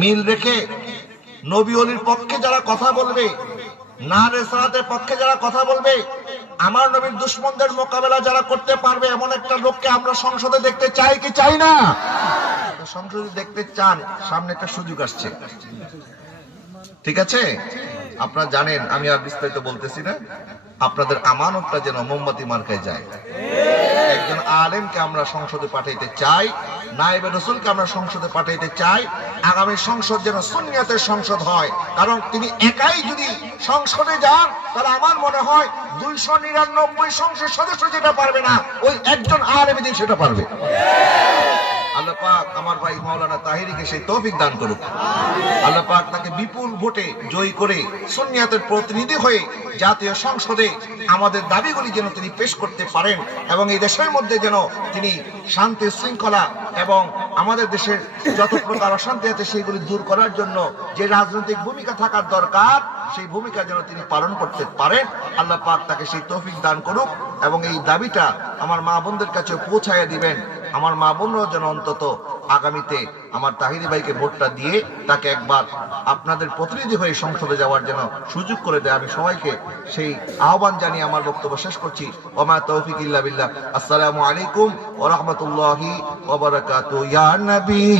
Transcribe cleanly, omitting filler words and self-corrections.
মিল রেখে নবী ওলির পক্ষে যারা কথা বলবে, না রেসালাতের পক্ষে যারা কথা বলবে, আমার নবীর দুশমনদের মোকাবেলা যারা করতে পারবে, এমন একটা লোককে আমরা সংসদে দেখতে চাই কি চাই না? সংসদে দেখতে চান, সামনে একটা সুযোগ আসছে, ঠিক আছে? আপনারা জানেন, আমি আর বিস্তারিত বলতেছি না। আপনাদের আমানতটা যেন মোমবাতি মার্কায় যায়। একজন আলেমকে আমরা সংসদে পাঠাইতে চাই, নায়েবে রাসূলকে আমরা সংসদে পাঠাইতে চাই। আগামী সংসদ যেন সুন্নিয়তের সংসদ হয়, কারণ তিনি একাই যদি সংসদে যান তাহলে আমার মনে হয় 299 সংসদ সদস্য যেটা পারবে না, ওই একজন আলেম দিন সেটা পারবে। আল্লাহ পাক আমার ভাই মাওলানা তাহিরিকে সেই তৌফিক দান করুক। আল্লাহ পাক তাকে বিপুল ভোটে জয়ী করে সুন্নিয়তের প্রতিনিধি হয়ে জাতীয় সংসদে আমাদের দাবিগুলি যেন তিনি পেশ করতে পারেন, এবং এই দেশের মধ্যে যেন তিনি শান্তি শৃঙ্খলা এবং আমাদের দেশের যত প্রকার অশান্তি আছে সেগুলি দূর করার জন্য যে রাজনৈতিক ভূমিকা থাকার দরকার, সেই ভূমিকা যেন তিনি পালন করতে পারেন। আল্লাহ পাক তাকে সেই তৌফিক দান করুক, এবং এই দাবিটা আমার মা বোনদের কাছে পৌঁছায় দিবেন। আমার মা বোনরাও যেন অন্তত আগামীতে আমার তাহিরি ভাইকে ভোটটা দিয়ে তাকে একবার আপনাদের প্রতিনিধি হয়ে সংসদে যাওয়ার জন্য সুযোগ করে দেয়। আমি সবাইকে সেই আহ্বান জানিয়ে আমার বক্তব্য শেষ করছি। ওমা তৌফিক ইল্লা বিল্লাহ। আসসালামু আলাইকুম ওয়া রাহমাতুল্লাহি ওয়া বারাকাতুহু। ইয়া নবী।